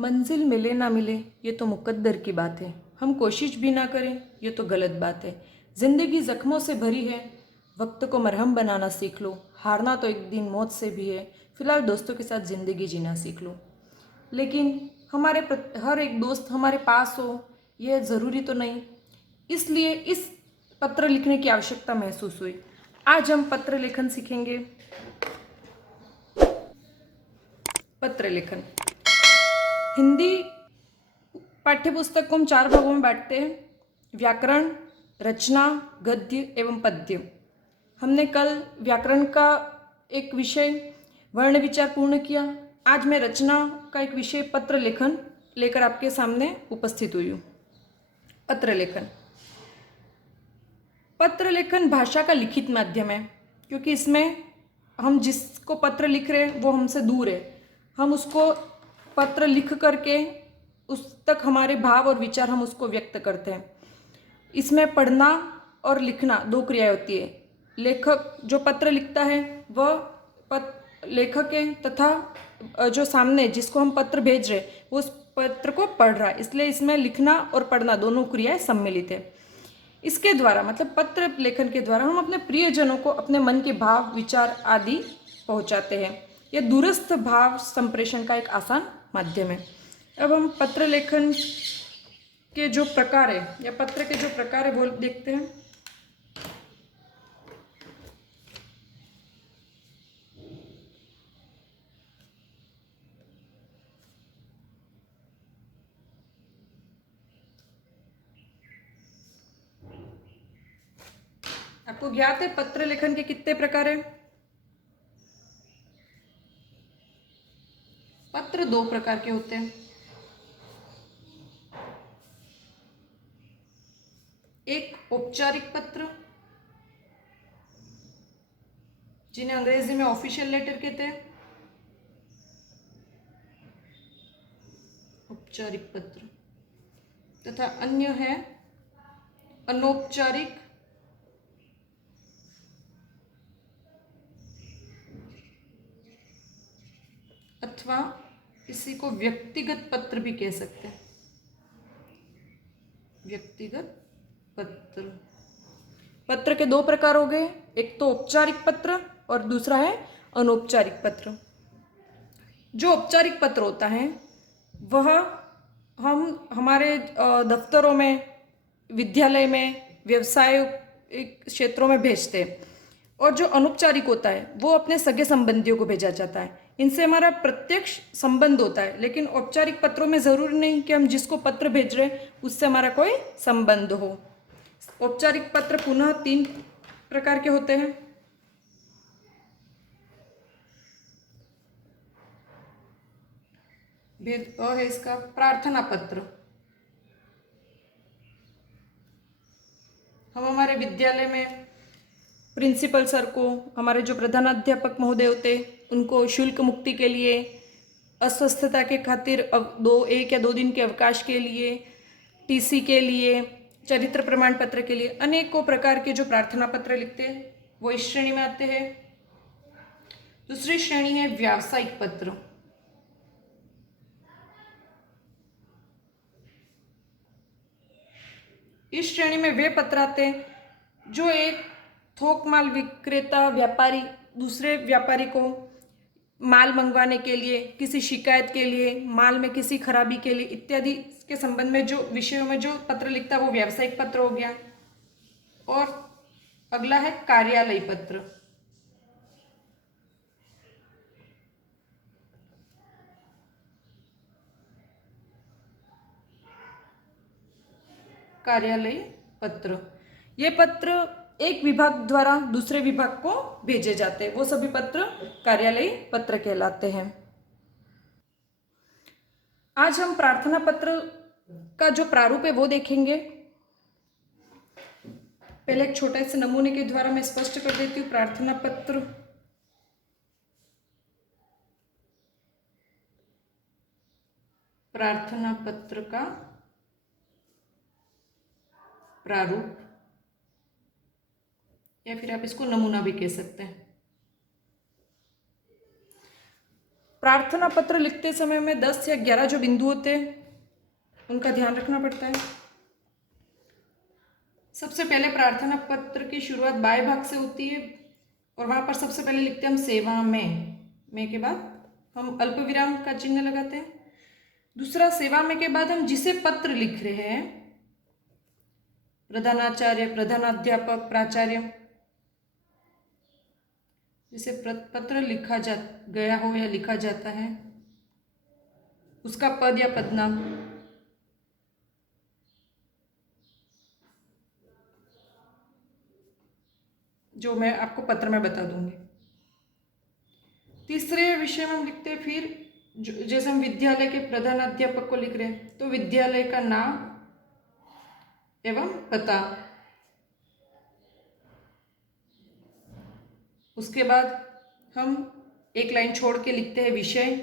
मंजिल मिले ना मिले ये तो मुकद्दर की बात है, हम कोशिश भी ना करें ये तो गलत बात है। ज़िंदगी ज़ख्मों से भरी है, वक्त को मरहम बनाना सीख लो। हारना तो एक दिन मौत से भी है, फ़िलहाल दोस्तों के साथ ज़िंदगी जीना सीख लो। लेकिन हर एक दोस्त हमारे पास हो यह ज़रूरी तो नहीं, इसलिए इस पत्र लिखने की आवश्यकता महसूस हुई। आज हम पत्र लेखन सीखेंगे। पत्र लेखन हिंदी पाठ्यपुस्तक को हम 4 भागों में बांटते हैं: व्याकरण, रचना, गद्य एवं पद्य। हमने कल व्याकरण का एक विषय वर्ण विचार पूर्ण किया। आज मैं रचना का एक विषय पत्र लेखन लेकर आपके सामने उपस्थित हुई हूँ। पत्र लेखन भाषा का लिखित माध्यम है, क्योंकि इसमें हम जिसको पत्र लिख रहे हैं वो हमसे दूर है। हम उसको पत्र लिख करके उस तक हमारे भाव और विचार हम उसको व्यक्त करते हैं। इसमें पढ़ना और लिखना 2 क्रियाएं होती है। लेखक जो पत्र लिखता है वह लेखक है, तथा जो सामने जिसको हम पत्र भेज रहे वो उस पत्र को पढ़ रहा है, इसलिए इसमें लिखना और पढ़ना दोनों क्रियाएं सम्मिलित है। इसके द्वारा मतलब पत्र लेखन के द्वारा हम अपने प्रियजनों को अपने मन के भाव विचार आदि पहुंचाते हैं। यह दूरस्थ भाव संप्रेषण का एक आसान माध्यम है। अब हम पत्र लेखन के जो प्रकार है या पत्र के जो प्रकार है वो देखते हैं। आपको ज्ञात है पत्र लेखन के कितने प्रकार हैं? पत्र 2 प्रकार के होते हैं। एक औपचारिक पत्र, जिन्हें अंग्रेजी में ऑफिशियल लेटर कहते हैं। औपचारिक पत्र तथा अन्य है अनौपचारिक अथवा इसी को व्यक्तिगत पत्र भी कह सकते हैं। व्यक्तिगत पत्र पत्र के 2 प्रकार हो गए, एक तो औपचारिक पत्र और दूसरा है अनौपचारिक पत्र। जो औपचारिक पत्र होता है वह हम हमारे दफ्तरों में, विद्यालय में, व्यवसाय क्षेत्रों में भेजते हैं, और जो अनौपचारिक होता है वो अपने सगे संबंधियों को भेजा जाता है। इनसे हमारा प्रत्यक्ष संबंध होता है, लेकिन औपचारिक पत्रों में ज़रूरी नहीं कि हम जिसको पत्र भेज रहे हैं उससे हमारा कोई संबंध हो। औपचारिक पत्र पुनः 3 प्रकार के होते हैं। भेद है इसका प्रार्थना पत्र। हम हमारे विद्यालय में प्रिंसिपल सर को, हमारे जो प्रधानाध्यापक महोदय होते उनको शुल्क मुक्ति के लिए, अस्वस्थता के खातिर 1 या 2 दिन के अवकाश के लिए, टीसी के लिए, चरित्र प्रमाण पत्र के लिए अनेकों प्रकार के जो प्रार्थना पत्र लिखते हैं वो इस श्रेणी में आते हैं। दूसरी श्रेणी है व्यावसायिक पत्र। इस श्रेणी में वे पत्र आते हैं जो एक थोक माल विक्रेता व्यापारी दूसरे व्यापारी को माल मंगवाने के लिए, किसी शिकायत के लिए, माल में किसी खराबी के लिए इत्यादि के संबंध में जो विषयों में जो पत्र लिखता है वो व्यावसायिक पत्र हो गया। और अगला है कार्यालयी पत्र। कार्यालयी पत्र, ये पत्र एक विभाग द्वारा दूसरे विभाग को भेजे जाते हैं, वो सभी पत्र कार्यालयी पत्र कहलाते हैं। आज हम प्रार्थना पत्र का जो प्रारूप है वो देखेंगे। पहले एक छोटे से नमूने के द्वारा मैं स्पष्ट कर देती हूँ। प्रार्थना पत्र का प्रारूप, या फिर आप इसको नमूना भी कह सकते हैं। प्रार्थना पत्र लिखते समय में 10 या 11 जो बिंदु होते हैं उनका ध्यान रखना पड़ता है। सबसे पहले प्रार्थना पत्र की शुरुआत बाएं भाग से होती है और वहाँ पर सबसे पहले लिखते हैं हम सेवा में के बाद हम अल्प विराम का चिन्ह लगाते हैं। दूसरा, सेवा में के बाद हम जिसे पत्र लिख रहे हैं, प्रधानाचार्य, प्रधानाध्यापक, प्राचार्य, जिसे पत्र लिखा गया हो या लिखा जाता है, उसका पद या पदनाम। जो मैं आपको पत्र में बता दूंगी। तीसरे विषय में हम लिखते हैं फिर जैसे हम विद्यालय के प्रधानाध्यापक को लिख रहे हैं तो विद्यालय का नाम एवं पता। उसके बाद हम एक लाइन छोड़ के लिखते हैं विषय।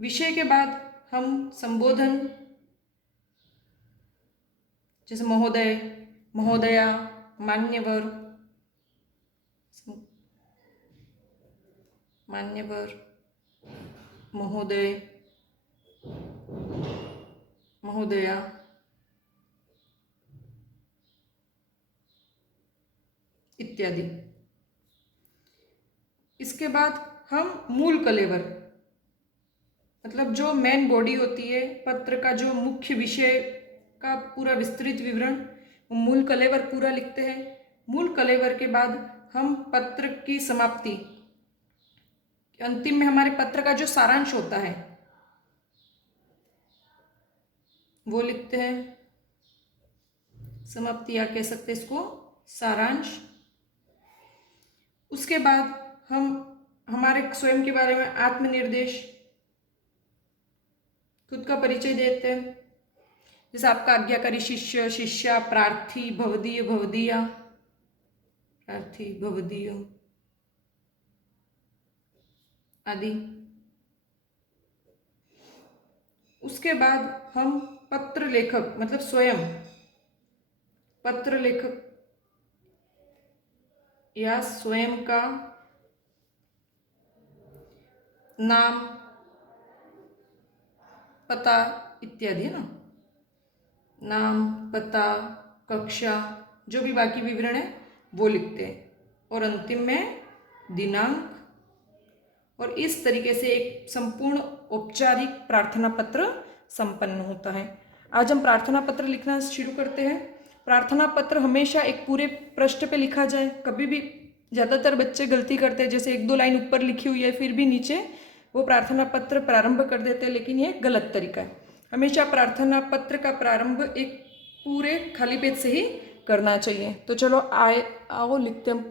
विषय के बाद हम संबोधन, जैसे महोदय, महोदया, मान्यवर, मान्यवर, महोदय, महोदया, इत्यादि। इसके बाद हम मूल कलेवर, मतलब जो मेन बॉडी होती है पत्र का, जो मुख्य विषय का पूरा विस्तृत विवरण, मूल कलेवर पूरा लिखते हैं। मूल कलेवर के बाद हम पत्र की समाप्ति, अंतिम में हमारे पत्र का जो सारांश होता है वो लिखते हैं। समाप्ति या कह सकते हैं इसको सारांश। उसके बाद हम हमारे स्वयं के बारे में आत्मनिर्देश, खुद का परिचय देते हैं, जैसे आपका आज्ञाकारी शिष्य, शिष्या, प्रार्थी, भवदीय, भवदीया, प्रार्थी, भवदीय आदि। उसके बाद हम पत्र लेखक, मतलब स्वयं पत्र लेखक या स्वयं का नाम, पता इत्यादि, है ना, नाम, पता, कक्षा, जो भी बाकी विवरण है वो लिखते हैं और अंतिम में दिनांक। और इस तरीके से एक संपूर्ण औपचारिक प्रार्थना पत्र संपन्न होता है। आज हम प्रार्थना पत्र लिखना शुरू करते हैं। प्रार्थना पत्र हमेशा एक पूरे पृष्ठ पे लिखा जाए। कभी भी ज़्यादातर बच्चे गलती करते हैं, जैसे 1-2 लाइन ऊपर लिखी हुई है फिर भी नीचे वो प्रार्थना पत्र प्रारंभ कर देते हैं, लेकिन ये गलत तरीका है। हमेशा प्रार्थना पत्र का प्रारंभ एक पूरे खाली पेज से ही करना चाहिए। तो चलो आओ लिखते हैं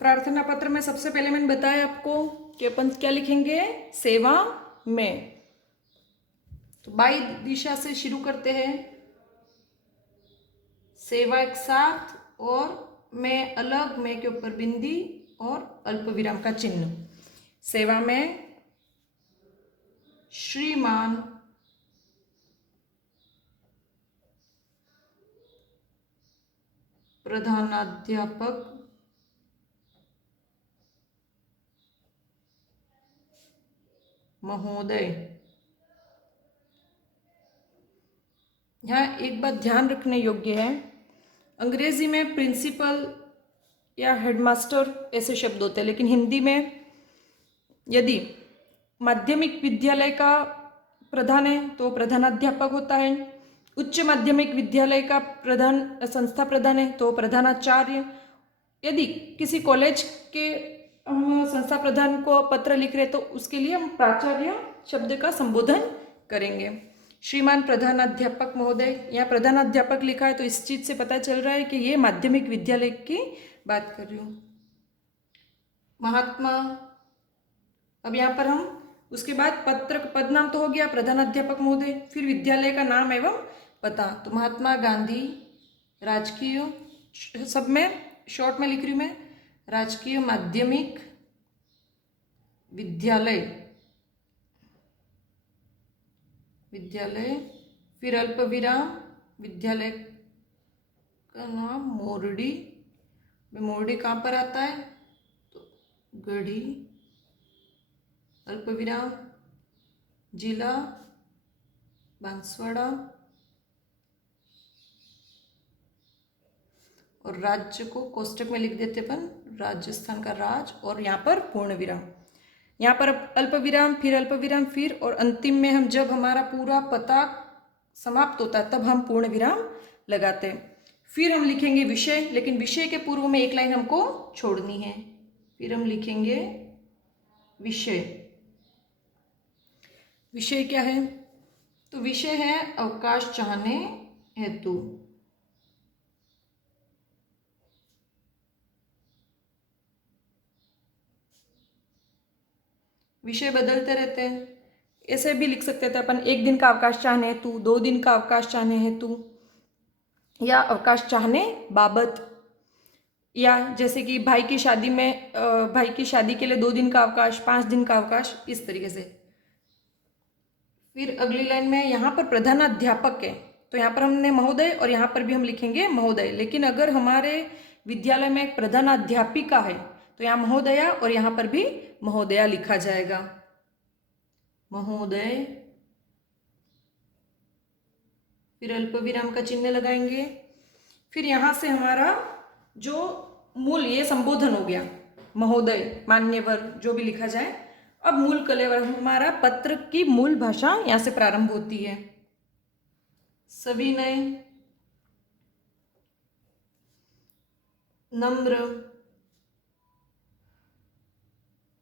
प्रार्थना पत्र में। सबसे पहले मैंने बताया आपको कि अपन क्या लिखेंगे, सेवा में। तो बाई दिशा से शुरू करते हैं, सेवा एक साथ और में अलग, में के ऊपर बिंदी और अल्प विराम का चिन्ह। सेवा में श्रीमान प्रधानाध्यापक महोदय। यहाँ एक बात ध्यान रखने योग्य है, अंग्रेजी में प्रिंसिपल या हेडमास्टर ऐसे शब्द होते हैं, लेकिन हिंदी में यदि माध्यमिक विद्यालय का प्रधान है तो प्रधानाध्यापक होता है, उच्च माध्यमिक विद्यालय का प्रधान संस्था प्रधान है तो प्रधानाचार्य, यदि किसी कॉलेज के हम संस्था प्रधान को पत्र लिख रहे तो उसके लिए हम प्राचार्य शब्द का संबोधन करेंगे। श्रीमान प्रधानाध्यापक महोदय, यहाँ प्रधानाध्यापक लिखा है तो इस चीज़ से पता चल रहा है कि ये माध्यमिक विद्यालय की बात कर रही हूँ। महात्मा, अब यहाँ पर हम उसके बाद पत्र पद नाम तो हो गया प्रधानाध्यापक महोदय, फिर विद्यालय का नाम एवं पता। तो महात्मा गांधी राजकीय, सब में शॉर्ट में लिख रही हूँ मैं, राजकीय माध्यमिक विद्यालय, विद्यालय, फिर अल्प विराम, विद्यालय का नाम मोरडी। मोरडी कहाँ पर आता है, तो गढ़ी अल्पविराम जिला बांसवाड़ा और राज्य को कोष्टक में लिख देते अपन, राजस्थान का राज, और यहाँ पर पूर्ण विराम। यहाँ पर अल्प विराम, फिर अल्प विराम, फिर, और अंतिम में हम जब हमारा पूरा पता समाप्त होता है तब हम पूर्ण विराम लगाते हैं। फिर हम लिखेंगे विषय, लेकिन विषय के पूर्व में एक लाइन हमको छोड़नी है। फिर हम लिखेंगे विषय। विषय क्या है? तो विषय है अवकाश चाहने हेतु। विषय बदलते रहते हैं, ऐसे भी लिख सकते थे अपन, 1 दिन का अवकाश चाहने हेतु, 2 दिन का अवकाश चाहने हेतु, या अवकाश चाहने बाबत, या जैसे कि भाई की शादी में भाई की शादी के लिए 2 दिन का अवकाश, 5 दिन का अवकाश, इस तरीके से। फिर अगली लाइन में यहाँ पर प्रधानाध्यापक है, तो यहाँ पर हमने महोदय, और यहाँ पर भी हम लिखेंगे महोदय। लेकिन अगर हमारे विद्यालय में एक प्रधानाध्यापिका है तो यहाँ महोदया, और यहाँ पर भी महोदया लिखा जाएगा, महोदय। फिर अल्प विराम का चिन्ह लगाएंगे। फिर यहाँ से हमारा जो मूल, ये संबोधन हो गया, महोदय, मान्यवर, जो भी लिखा जाए। अब मूल कलेवर, हमारा पत्र की मूल भाषा यहाँ से प्रारंभ होती है। सविनय, नम्र,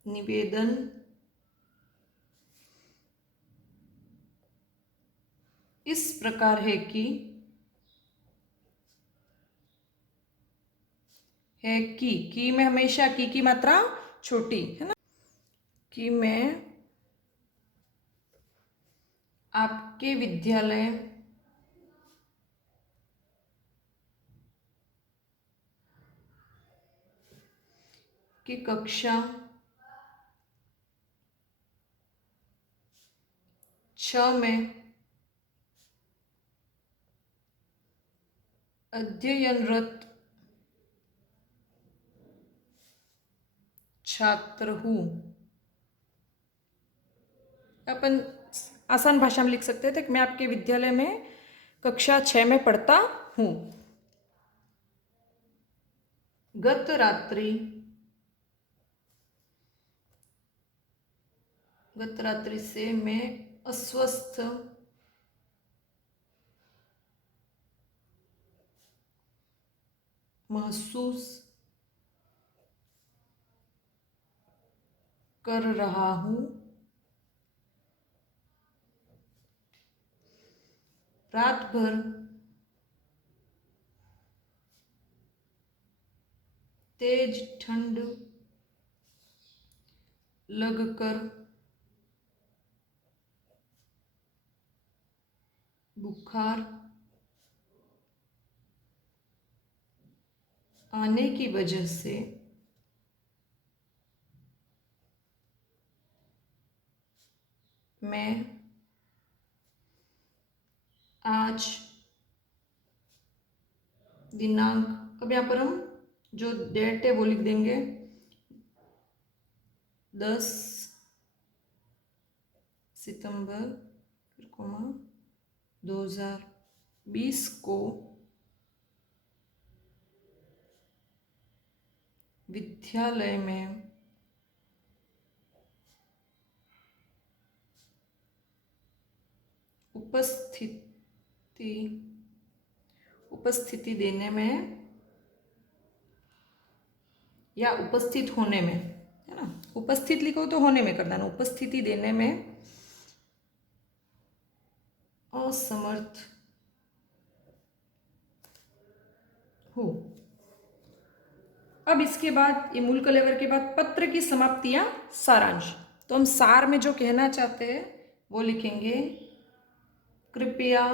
निवेदन, इस प्रकार है कि, है कि में हमेशा की मात्रा छोटी है ना, कि मैं आपके विद्यालय की कक्षा 6 में अध्ययनरत छात्र हूँ। अपन आसान भाषा में लिख सकते थे कि मैं आपके विद्यालय में कक्षा 6 में पढ़ता हूँ। गत रात्रि से मैं अस्वस्थ महसूस कर रहा हूँ। रात भर तेज ठंड लगकर बुखार आने की वजह से मैं आज दिनांक, अब यहाँ पर हम जो डेट है वो लिख देंगे, 10 सितंबर 2020 को विद्यालय में उपस्थिति देने में या उपस्थित होने में, है ना, उपस्थित लिखो तो होने में कर देना, उपस्थिति देने में असमर्थ हो। अब इसके बाद, ये मूल कलेवर के बाद पत्र की समाप्ति या सारांश, तो हम सार में जो कहना चाहते हैं वो लिखेंगे, कृपया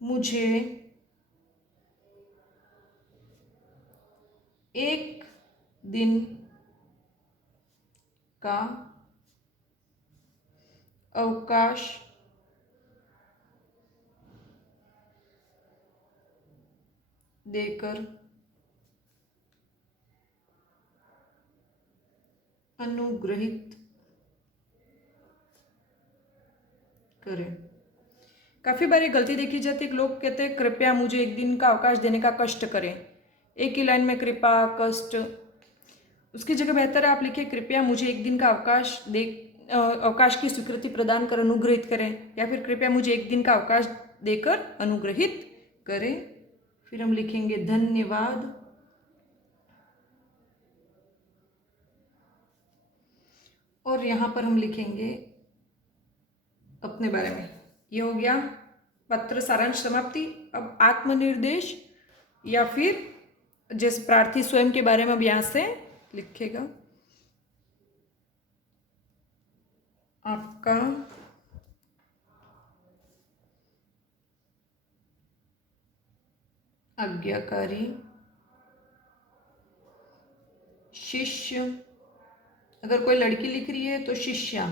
मुझे 1 दिन का अवकाश देकर अनुग्रहित करें। काफ़ी बार ये गलती देखी जाती है कि लोग कहते हैं कृपया मुझे एक दिन का अवकाश देने का कष्ट करें। एक ही लाइन में कृपा कष्ट, उसकी जगह बेहतर है आप लिखिए कृपया मुझे एक दिन का अवकाश की स्वीकृति प्रदान कर अनुग्रहित करें, या फिर कृपया मुझे एक दिन का अवकाश देकर अनुग्रहित करें। फिर हम लिखेंगे धन्यवाद। और यहाँ पर हम लिखेंगे अपने बारे में। ये हो गया पत्र सारांश समाप्ति। अब आत्मनिर्देश या फिर जैसे प्रार्थी स्वयं के बारे में अब यहाँ से लिखेगा। आपका आज्ञाकारी शिष्य, अगर कोई लड़की लिख रही है तो शिष्या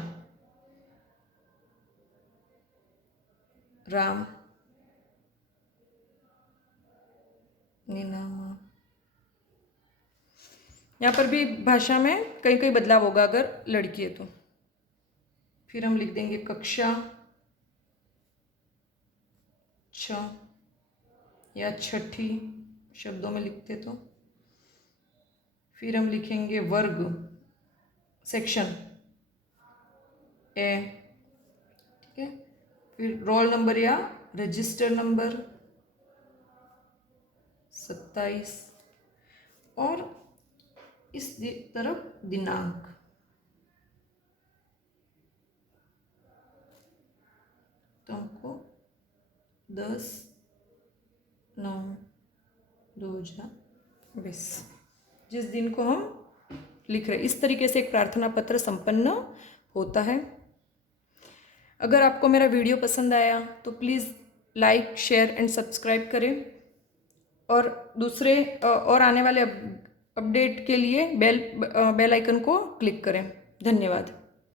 राम निनामा। यहाँ पर भी भाषा में कई कई बदलाव होगा अगर लड़की है तो। फिर हम लिख देंगे कक्षा 6 या 6ठी शब्दों में लिखते तो। फिर हम लिखेंगे वर्ग सेक्शन ए, ठीक है। फिर रोल नंबर या रजिस्टर नंबर 27 और इस तरफ दिनांक। तो हमको 10/9/2020 जिस दिन को हम लिख रहे, इस तरीके से एक प्रार्थना पत्र संपन्न होता है। अगर आपको मेरा वीडियो पसंद आया तो please like share and subscribe करें, और दूसरे और आने वाले अपडेट के लिए बेल आइकन को क्लिक करें। धन्यवाद।